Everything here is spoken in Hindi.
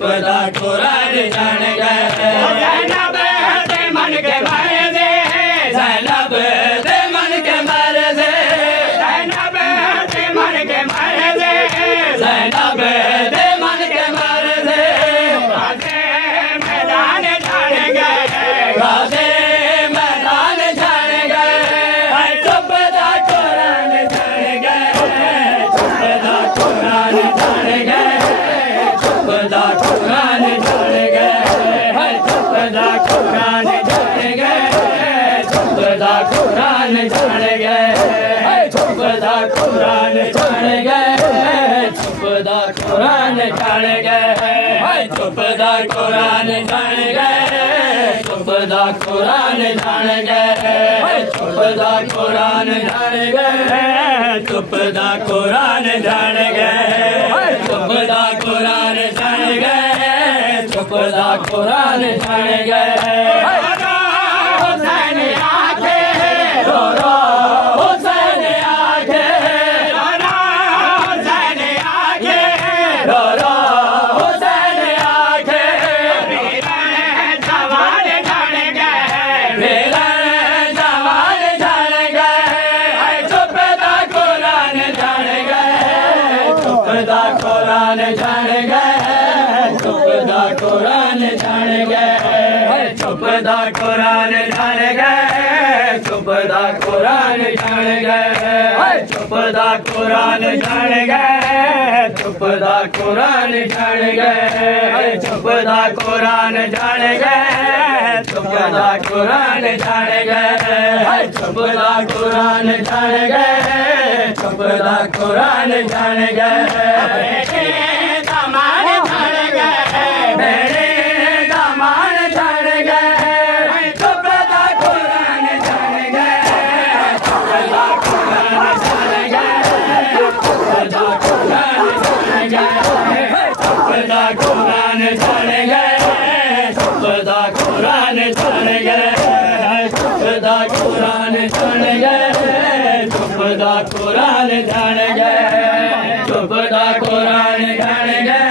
चुप दा कुरान जान गए ज़ैनब दे मन के मर्ज़े ज़ैनब दे मन के मर्ज़े ज़ैनब दे मन के मर्ज़े ज़ैनब दे मन के मर्ज़े गाज़े मैदान जान गए गाज़े मैदान जान गए चुप दा कुरान जान गए चुप दा कुरान जान गए चुप दा कुरान जान गए चुप दा कुरान जान गए चुप दा कुरान जान गए चुप दा कुरान जान गए चुप दा कुरान जान गए चुप दा कुरान जान गए चुप दा कुरान जान गए चुप दा कुरान जान गए चुप दा कुरान जान गए चुप दा कुरान जान गए चुप दा कुरान जान गए हुसैन आखे रो रो हुसैन आखे रो रो हुसैन आखे रो रो हुसैन आखे वीरन जवान जान गए वीरन जवान जान गए चुप दा कुरान जान गए चुप दा कुरान जान गए चुप दा कुरान जान गए चुप दा कुरान जान गए चुप दा कुरान जान गए चुप दा कुरान जान गए चुप दा कुरान जान गए चुप दा कुरान जान गए चुप दा कुरान जान गए चुप दा कुरान जान गए चुप दा कुरान जान गए दामान जान गए मेरे दामान जान गए चुप दा कुरान जान गए चुप दा कुरान जान गए चुप दा कुरान जान गए चुप दा कुरान जान गए चुप दा कुरान जान गए चुप दा कुरान जान गए चुप दा कुरान जान गए चुप दा कुरान जान गए